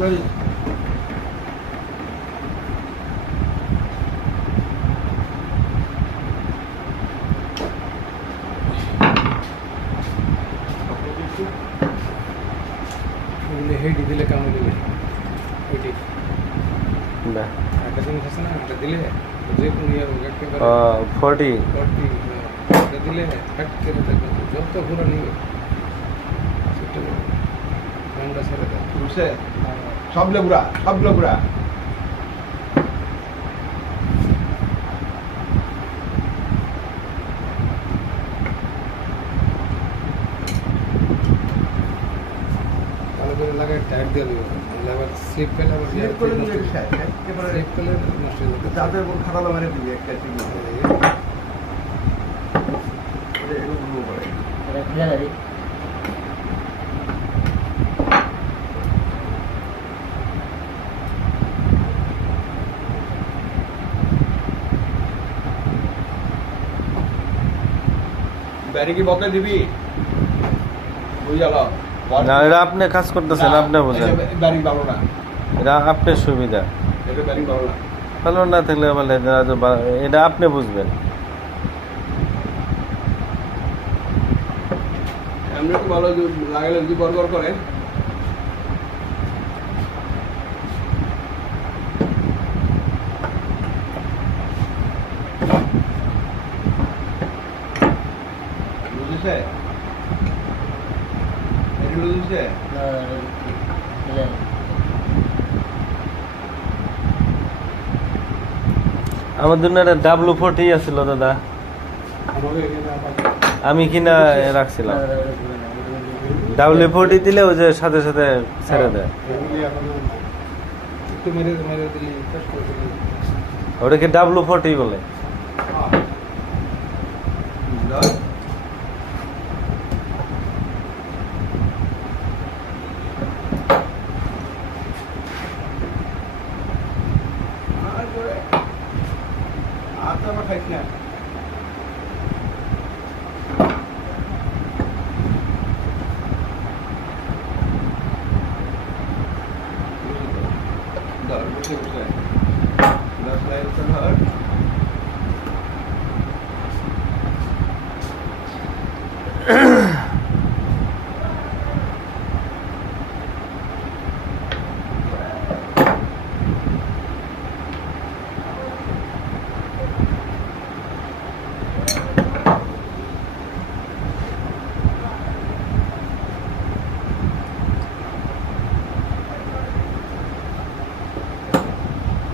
গাড়ি হেডি দিলে কেমন দিলে হেডি না একটা জিনিস আছে না এটা দিলে যে কোনো ইয়ার একেবারে 40 40 এটা দিলে ফ্যাট করে থাকবে যত ঘুরা নিবে সেটা গানটা ছেড়ে দেয় বুঝছে সব লেবুরা সব লেবুরা ভালো করে লাগায় টাইট দিয়ে দেবে তাহলে আবার স্লিপ পেলে আবার সিলেক্ট করে দিলে একেবারে স্লিপ পেলে নষ্ট হয়ে যাবে তাদের উপর খাতালো মেরে দিবি একটা ঠিক মতো এরকম ভুল করে এটা খুলে দাঁড়ি ব্যারি কি বকে দিবি বুঝ গেল না এটা আপনি কাজ করতেছেন আপনি বুঝেন ব্যারি ভালো না এটা আপনার সুবিধা এটা ব্যারি ভালো না ভালো না থাকলে বলে এটা আপনি বুঝবেন এমনি তো ভালো লাগালে যদি গড়গড় করে বুঝেছে এটা বুঝেছে আমার জন্য একটা W40 আছিল দাদা আমাদের এখানে আবার আমি কিনা রাখছিলাম W40 দিলে ওই যে সাথে সাথে ছেড়ে দেয় এগুলি এখন একটু মেরে মেরে দিলে ফ্যাট করে দিলে ওটাকে W40 বলে আর তো আমার খাইছ না বসে বসে 10 লাইন ধর